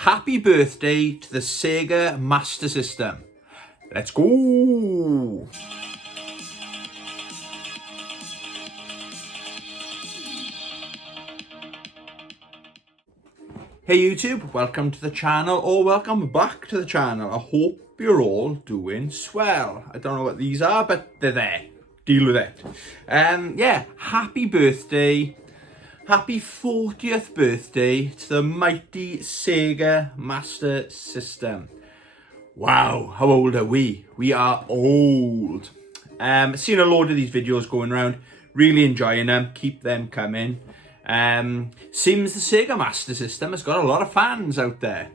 Happy birthday to the Sega Master System. Let's go! Hey YouTube, welcome to the channel, or welcome back to the channel. I hope you're all doing swell. I don't know what these are, but they're there. Deal with it. Yeah, happy birthday. Happy 40th birthday to the mighty Sega Master System. Wow, how old are we? We are old. Seen a load of these videos going around. Really enjoying them. Keep them coming. Seems the Sega Master System has got a lot of fans out there.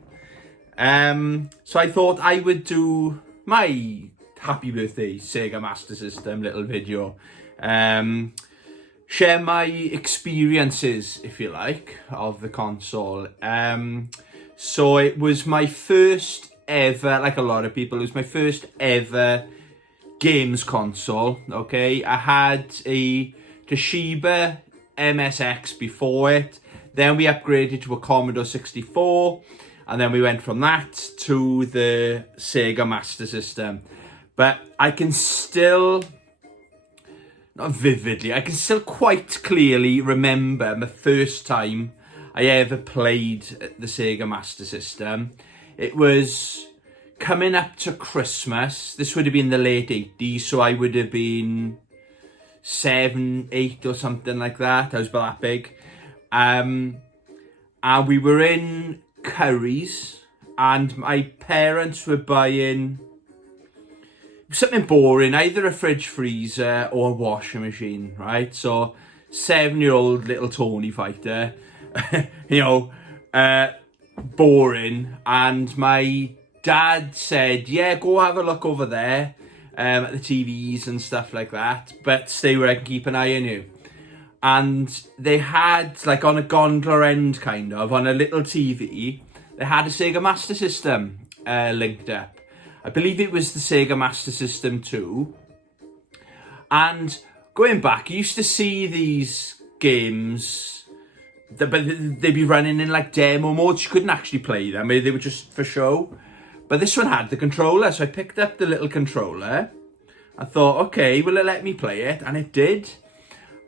So I thought I would do my happy birthday Sega Master System little video. Share my experiences, if you like, of the console. So it was my first ever, like a lot of people, it was my first ever games console, okay? I had a Toshiba MSX before it, then we upgraded to a Commodore 64, and then we went from that to the Sega Master System. But I can still, not vividly, I can still quite clearly remember the first time I ever played the Sega Master System. It was coming up to Christmas. This would have been the late 80s, so I would have been 7, 8 or something like that. I was about that big. And we were in Curry's, and my parents were buying something boring, either a fridge freezer or a washing machine, right? So 7-year-old little Tony Fighter, boring. And my dad said, yeah, go have a look over there at the TVs and stuff like that, but stay where I can keep an eye on you. And they had, like on a gondola end kind of, on a little TV, they had a Sega Master System linked up. I believe it was the Sega Master System 2. And going back, you used to see these games, but they'd be running in like demo modes. You couldn't actually play them. They were just for show. But this one had the controller, so I picked up the little controller. I thought, okay, will it let me play it? And it did.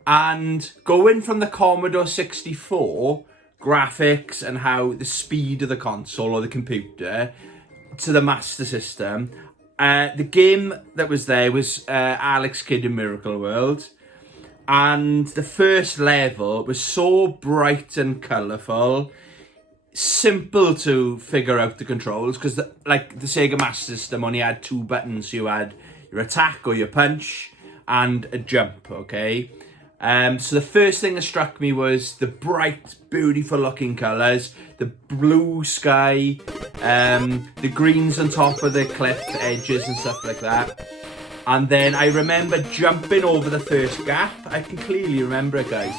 And going from the Commodore 64 graphics and how the speed of the console or the computer to the Master System, the game that was there was Alex Kidd in Miracle World, and the first level was so bright and colourful, simple to figure out the controls, because the Sega Master System only had 2 buttons. You had your attack or your punch and a jump, okay? So the first thing that struck me was the bright, beautiful looking colours, the blue sky, the greens on top of the cliff edges and stuff like that. And then I remember jumping over the first gap. I can clearly remember it, guys.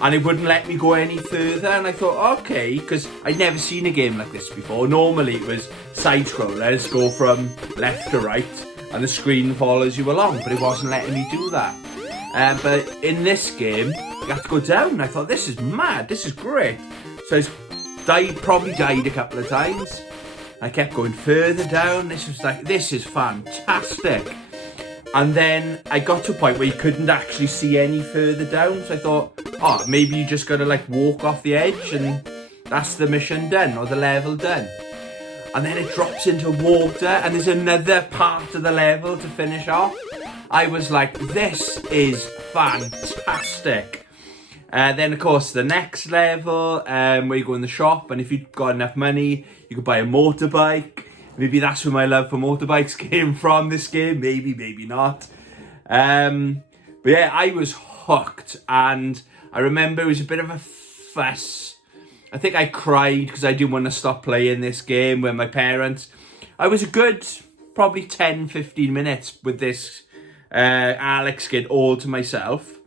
And it wouldn't let me go any further. And I thought, okay, because I'd never seen a game like this before. Normally it was side-scrollers, go from left to right, and the screen follows you along. But it wasn't letting me do that. But in this game, you have to go down. I thought, this is mad, this is great. So I probably died a couple of times. I kept going further down. This was like, this is fantastic. And then I got to a point where you couldn't actually see any further down. So I thought, oh, maybe you just gotta like walk off the edge and that's the mission done, or the level done. And then it drops into water and there's another part of the level to finish off. I was like, this is fantastic. Then, of course, the next level, where you go in the shop, and if you've got enough money, you could buy a motorbike. Maybe that's where my love for motorbikes came from, this game. Maybe, maybe not. But yeah, I was hooked. And I remember it was a bit of a fuss. I think I cried because I didn't want to stop playing this game with my parents. I was a good, probably 10, 15 minutes with this Alex Kidd all to myself.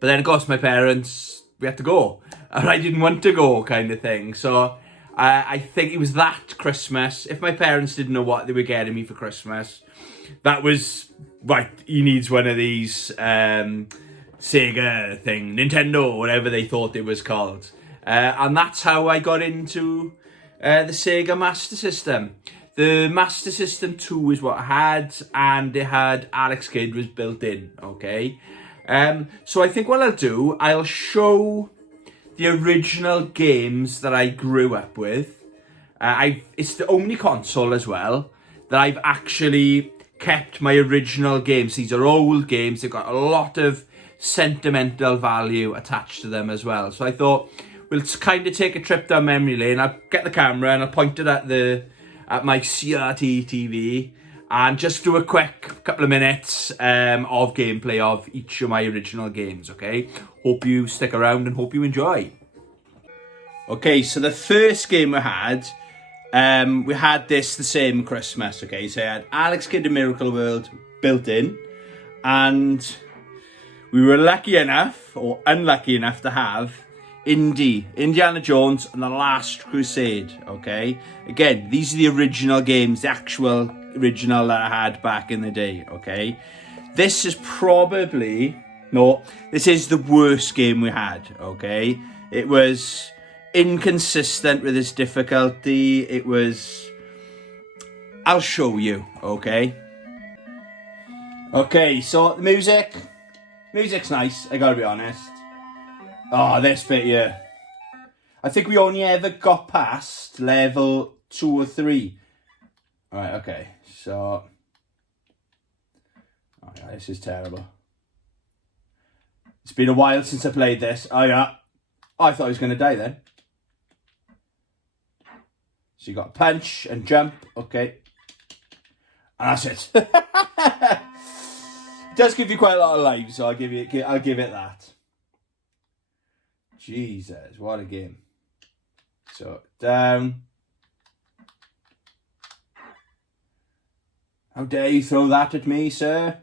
But then of course my parents, we had to go, and I didn't want to go, kind of thing. So I think it was that Christmas, if my parents didn't know what they were getting me for Christmas, that was right, he needs one of these Sega thing, Nintendo, whatever they thought it was called. And that's how I got into The Sega Master System. The Master System 2 is what I had, and it had Alex Kidd was built in, okay? So I think what I'll do, I'll show the original games that I grew up with. It's the only console as well that I've actually kept my original games. These are old games, they've got a lot of sentimental value attached to them as well. So I thought we'll kind of take a trip down memory lane. I'll get the camera and I'll point it at my CRT TV and just do a quick couple of minutes of gameplay of each of my original games, okay? Hope you stick around and hope you enjoy. Okay, so the first game we had this the same Christmas, okay? So I had Alex Kidd in Miracle World built in, and we were lucky enough, or unlucky enough, to have Indiana Jones and the Last Crusade, okay? Again, these are the original games, the actual original that I had back in the day, okay? This is this is the worst game we had, okay? It was inconsistent with its difficulty. I'll show you, okay? Okay, so the music's nice, I gotta be honest. Oh, this bit here. I think we only ever got past level 2 or 3. Alright, okay. So... oh yeah, this is terrible. It's been a while since I played this. Oh yeah. Oh, I thought I was going to die then. So you got punch and jump. Okay. And that's it. It does give you quite a lot of lives, so I'll give it that. Jesus, what a game. So, down. How dare you throw that at me, sir?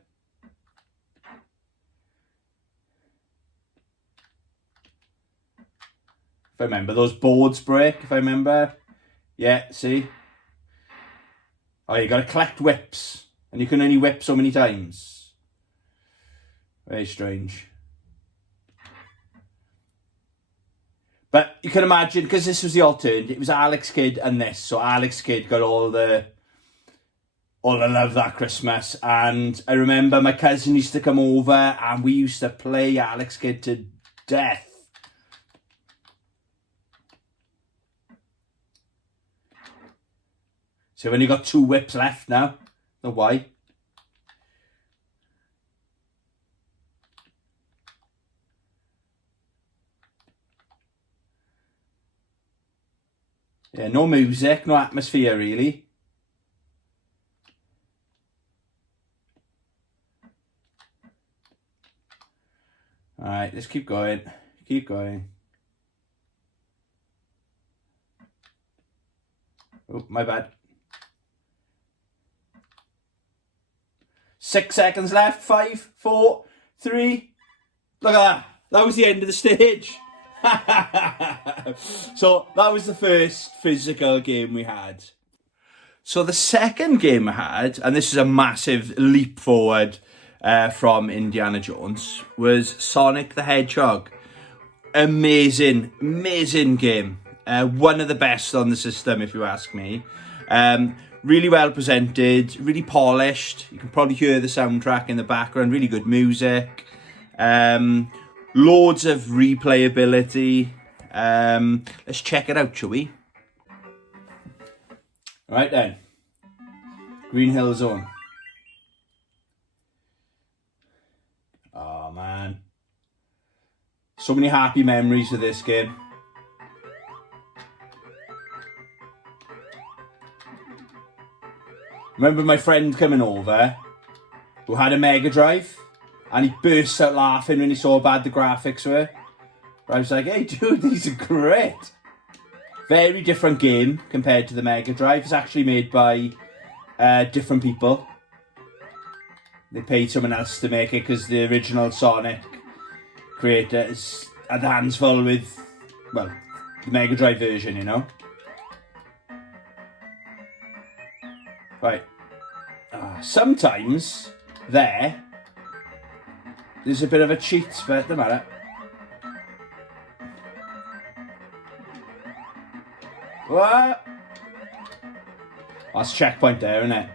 If I remember, those boards break, if I remember. Yeah, see? Oh, you got to collect whips. And you can only whip so many times. Very strange. But you can imagine, because this was the alternative, it was Alex Kidd and this. So Alex Kidd got all the love that Christmas. And I remember my cousin used to come over and we used to play Alex Kidd to death. So when you got 2 whips left now, know why? Yeah, no music, no atmosphere really. Alright, let's keep going. Keep going. Oh, my bad. 6 seconds left. 5, 4, 3. Look at that. That was the end of the stage. So that was the first physical game we had. So the second game I had, and this is a massive leap forward from Indiana Jones, was Sonic the Hedgehog. Amazing, amazing game. One of the best on the system, if you ask me. Really well presented, really polished. You can probably hear the soundtrack in the background. Really good music. Loads of replayability. Let's check it out, shall we? Right then. Green Hill Zone. Oh man. So many happy memories with this game. Remember my friend coming over who had a Mega Drive and he burst out laughing when he saw how bad the graphics were. I was like, hey dude, these are great. Very different game compared to the Mega Drive. It's actually made by different people. They paid someone else to make it because the original Sonic creators had their hands full with, well, the Mega Drive version, you know. Right. Sometimes there's a bit of a cheat, but it doesn't matter. What? That's checkpoint there, isn't it?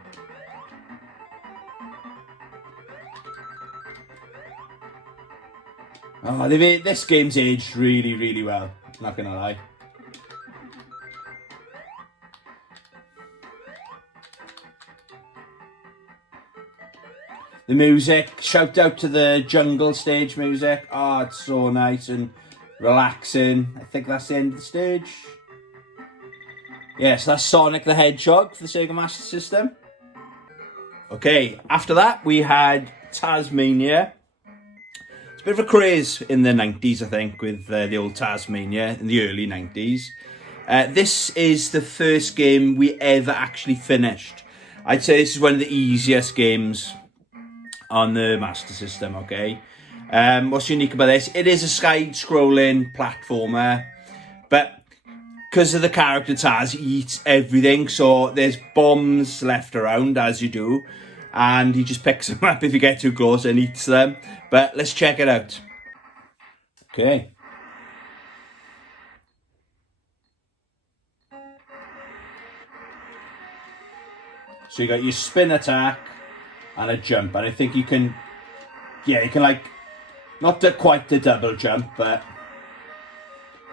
Oh, this game's aged really, really well. Not gonna lie. The music, shout out to the jungle stage music. Oh, it's so nice and relaxing. I think that's the end of the stage. Yes, that's Sonic the Hedgehog for the Sega Master System. Okay, after that we had Tasmania. It's a bit of a craze in the 90s, I think, with the old Tasmania in the early 90s. This is the first game we ever actually finished. I'd say this is one of the easiest games on the Master System, okay? What's unique about this? It is a side-scrolling platformer, but because of the character Taz, he eats everything, so there's bombs left around, as you do, and he just picks them up if you get too close and eats them. But let's check it out. Okay. So you got your spin attack and a jump, and I think you can, yeah, you can like, not quite the double jump, but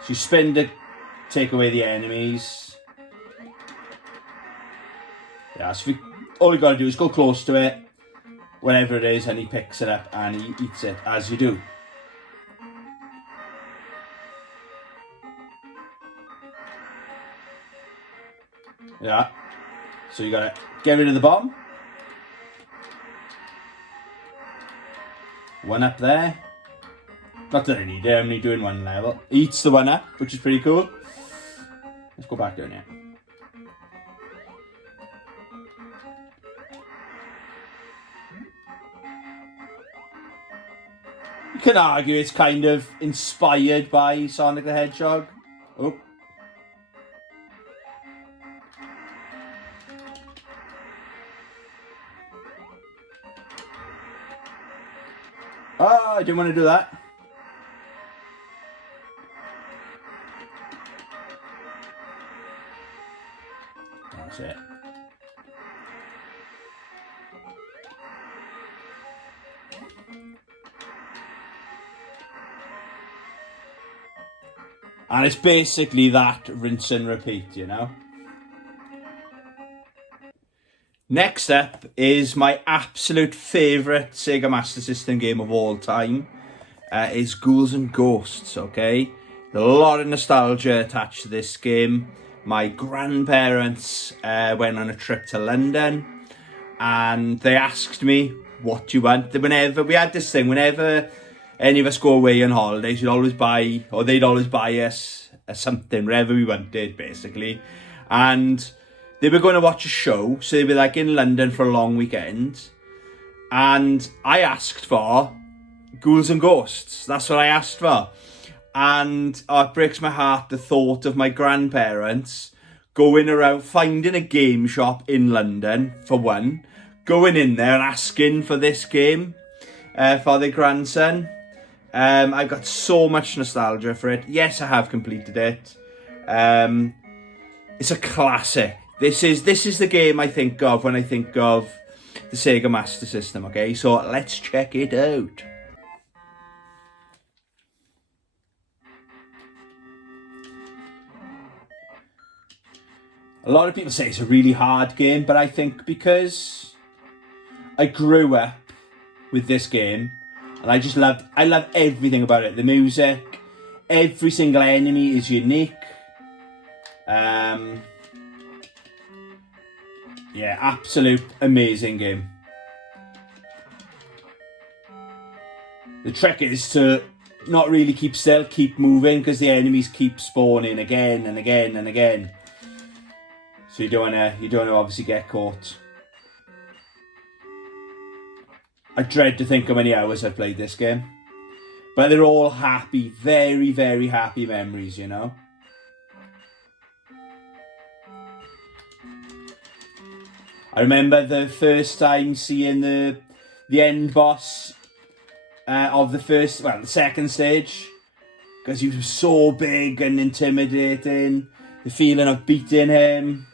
so you spin to take away the enemies. Yeah, so all you got to do is go close to it, whatever it is, and he picks it up and he eats it as you do. Yeah, so you got to get rid of the bomb. One up there. Not that I need it, I'm only doing one level. He eats the one up, which is pretty cool. Let's go back down here. You can argue it's kind of inspired by Sonic the Hedgehog. Oh. Oh, I didn't want to do that. That's it. And it's basically that rinse and repeat, you know. Next up is my absolute favourite Sega Master System game of all time. Is Ghouls and Ghosts, okay? There's a lot of nostalgia attached to this game. My grandparents went on a trip to London and they asked me, what do you want? Whenever we had this thing, whenever any of us go away on holidays, they'd always buy us something, whatever we wanted, basically. And they were going to watch a show, so they were like in London for a long weekend. And I asked for Ghouls and Ghosts. That's what I asked for. And it breaks my heart, the thought of my grandparents going around, finding a game shop in London, for one, going in there and asking for this game for their grandson. I've got so much nostalgia for it. Yes, I have completed it. It's a classic. This is the game I think of when I think of the Sega Master System, okay? So let's check it out. A lot of people say it's a really hard game, but I think because I grew up with this game, and I love everything about it. The music, every single enemy is unique. Yeah, absolute amazing game. The trick is to not really keep still, keep moving, because the enemies keep spawning again and again and again. So you don't wanna obviously get caught. I dread to think how many hours I've played this game. But they're all happy, very, very happy memories, you know. I remember the first time seeing the end boss of the second stage, because he was so big and intimidating. The feeling of beating him.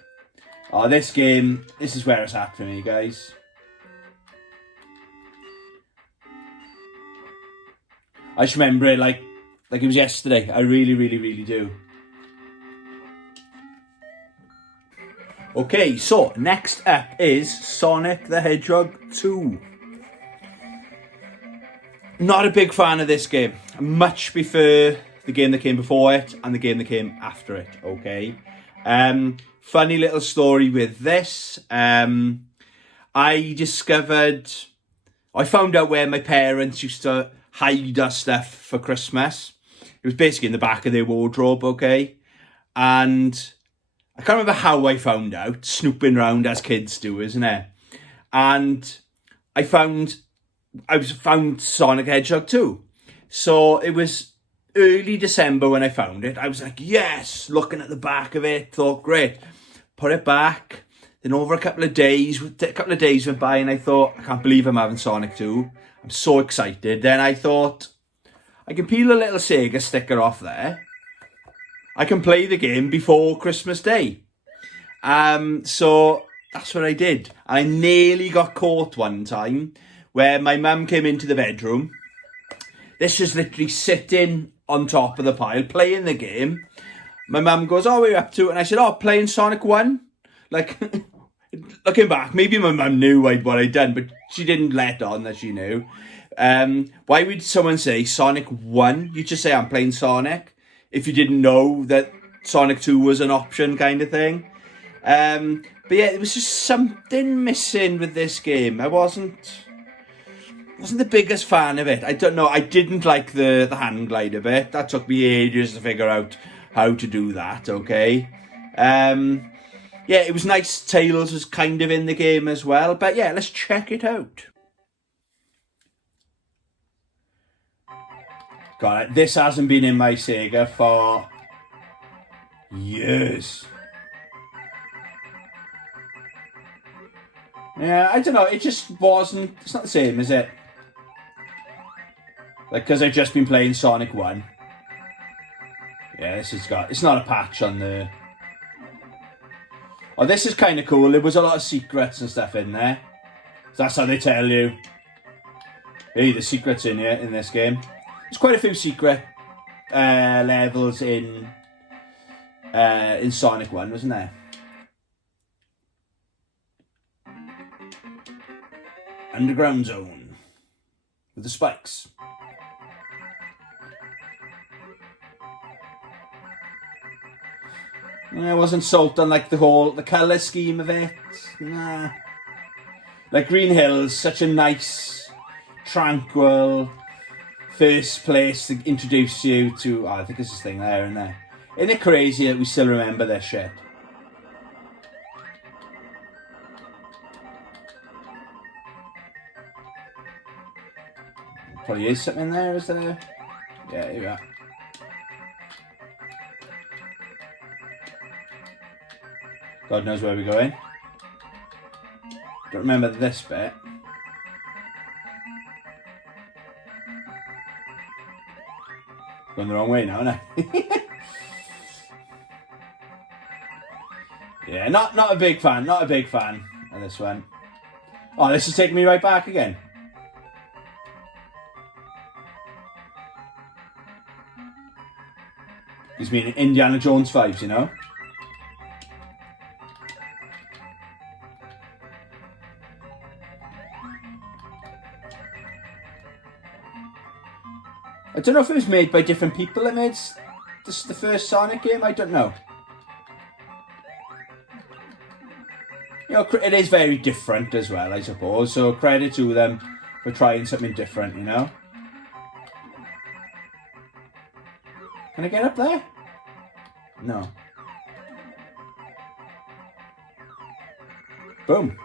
Oh, this game, this is where it's at for me, guys. I just remember it like it was yesterday. I really, really, really do. Okay, so next up is Sonic the Hedgehog 2. Not a big fan of this game. I much prefer the game that came before it and the game that came after it, okay? Funny little story with this. I found out where my parents used to hide our stuff for Christmas. It was basically in the back of their wardrobe, okay? And I can't remember how I found out, snooping around as kids do, isn't it? And I found Sonic the Hedgehog 2. So it was early December when I found it. I was like, yes, looking at the back of it, thought, great. Put it back. Then over a couple of days went by and I thought, I can't believe I'm having Sonic 2. I'm so excited. Then I thought, I can peel a little Sega sticker off there. I can play the game before Christmas Day. So that's what I did. I nearly got caught one time where my mum came into the bedroom. This was literally sitting on top of the pile, playing the game. My mum goes, oh, what are you up to? And I said, oh, playing Sonic 1. Like, looking back, maybe my mum knew what I'd done, but she didn't let on that she knew. Why would someone say Sonic 1? You just say, I'm playing Sonic, if you didn't know that Sonic 2 was an option kind of thing. But yeah, there was just something missing with this game. I wasn't the biggest fan of it. I don't know. I didn't like the hand glider bit. That took me ages to figure out how to do that, okay? Yeah, it was nice. Tails was kind of in the game as well. But yeah, let's check it out. God, this hasn't been in my Sega for years. Yeah, I don't know. It just wasn't... It's not the same, is it? Like, because I've just been playing Sonic 1. Yeah, this has got... It's not a patch on the... Oh, this is kind of cool. There was a lot of secrets and stuff in there. So that's how they tell you. Hey, the secrets in here, in this game. There's quite a few secret levels in Sonic 1, wasn't there? Underground zone. With the spikes. I wasn't sold on like the colour scheme of it. Nah. Like Green Hill's such a nice, tranquil first place to introduce you to... Oh, I think it's this thing there, isn't there? Isn't it crazy that we still remember this shit? Probably is something in there, is there? Yeah, here we are. God knows where we're going. Don't remember this bit. Going the wrong way now, isn't I? Yeah, not a big fan. Not a big fan of this one. Oh, this is taking me right back again. Gives me an Indiana Jones vibes, you know? I don't know if it was made by different people that made this the first Sonic game. I don't know. You know, it is very different as well, I suppose. So credit to them for trying something different, you know. Can I get up there? No. Boom.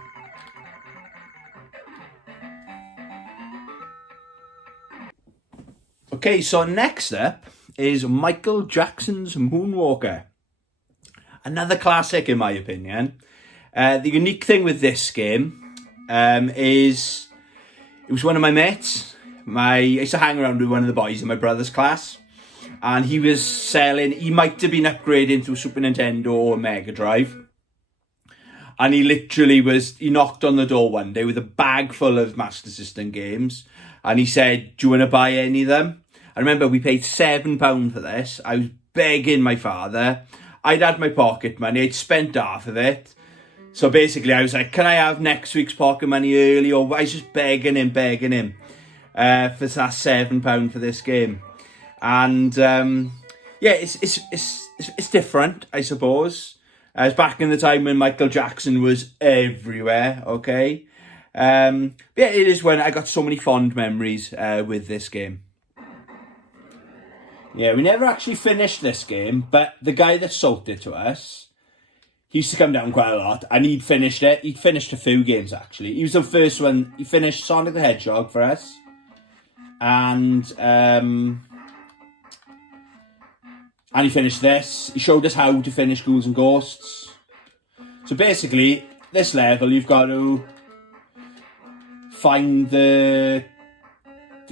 Okay, so next up is Michael Jackson's Moonwalker. Another classic in my opinion. The unique thing with this game is it was one of my mates. I used to hang around with one of the boys in my brother's class. and he was selling, he might have been upgrading to a Super Nintendo or Mega Drive. And he literally he knocked on the door one day with a bag full of Master System games. And he said, do you want to buy any of them? I remember we paid £7 for this. I was begging my father. I'd had my pocket money. I'd spent half of it. So basically I was like, can I have next week's pocket money early? Or I was just begging him for that £7 for this game. And yeah, it's different, I suppose. It's back in the time when Michael Jackson was everywhere, okay? Yeah, it is when I got so many fond memories with this game. Yeah, we never actually finished this game, but the guy that sold it to us, he used to come down quite a lot, and he'd finished it. He'd finished a few games, actually. He was the first one. He finished Sonic the Hedgehog for us. And he finished this. He showed us how to finish Ghouls and Ghosts. So basically, this level, you've got to find the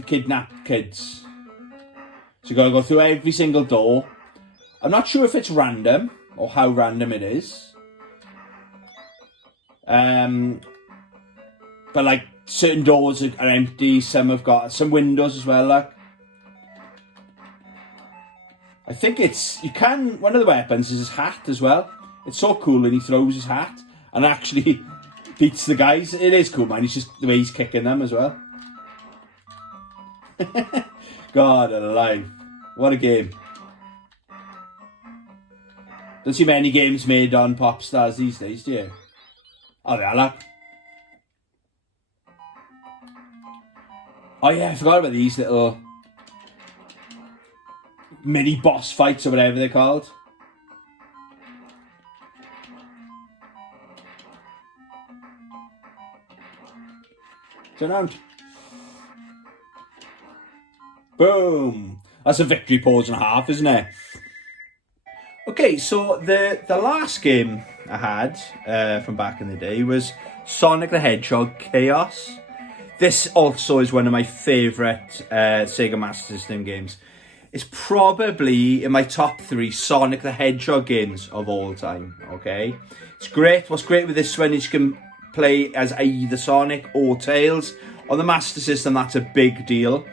kidnapped kids. So you've got to go through every single door. I'm not sure if it's random, or how random it is. But like, certain doors are empty, some have got some windows as well, like. I think one of the weapons is his hat as well. It's so cool when he throws his hat and actually beats the guys. It is cool, man. It's just the way he's kicking them as well. God alive. What a game. Don't see many games made on pop stars these days, do you? Oh, they are, like. Oh yeah, I forgot about these little mini boss fights or whatever they're called. Turn around. Boom. That's a victory pose and a half, isn't it? Okay, so the last game I had from back in the day was Sonic the Hedgehog Chaos. This also is one of my favourite Sega Master System games. It's probably in my top 3 Sonic the Hedgehog games of all time, okay? It's great. What's great with this one is you can play as either Sonic or Tails. On the Master System, that's a big deal.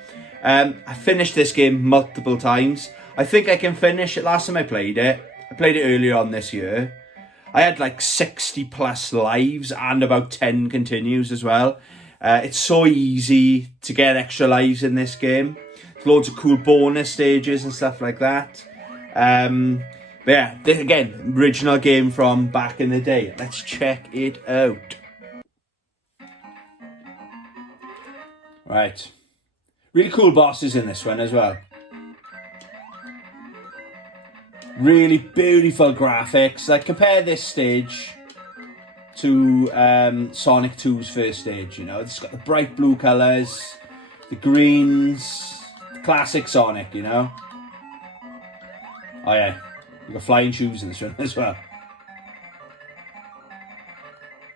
I finished this game multiple times. I think I can finish it. Last time I played it earlier on this year. I had like 60 plus lives and about 10 continues as well. It's so easy to get extra lives in this game. Loads of cool bonus stages and stuff like that. But yeah, this, again, original game from back in the day. Let's check it out. Right. Really cool bosses in this one as well. Really beautiful graphics. Like, compare this stage to Sonic 2's first stage, you know. It's got the bright blue colours, the greens, classic Sonic, you know. Oh yeah, you got flying shoes in this one as well.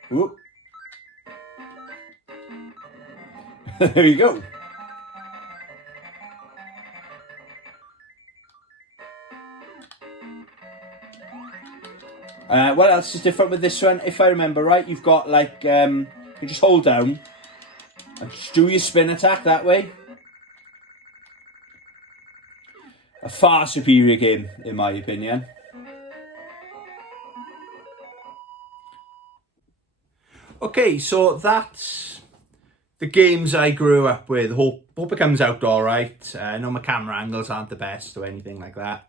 Whoop. There you go. What else is different with this one? If I remember right, you've got like, you just hold down and just do your spin attack that way. A far superior game, in my opinion. Okay, so that's the games I grew up with. Hope it comes out all right. I know my camera angles aren't the best or anything like that.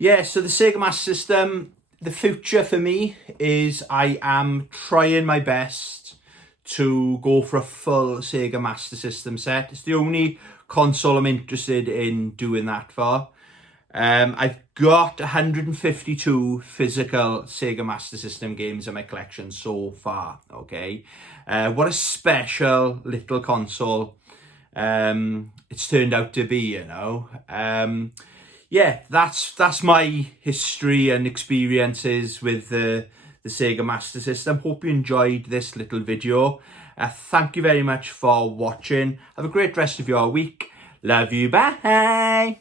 Yeah, so the Sega Master System, the future for me is I am trying my best to go for a full Sega Master System set. It's the only console I'm interested in doing that for. I've got 152 physical Sega Master System games in my collection so far, okay? What a special little console it's turned out to be, you know? Yeah, that's my history and experiences with the Sega Master System. Hope you enjoyed this little video. Thank you very much for watching. Have a great rest of your week. Love you, bye.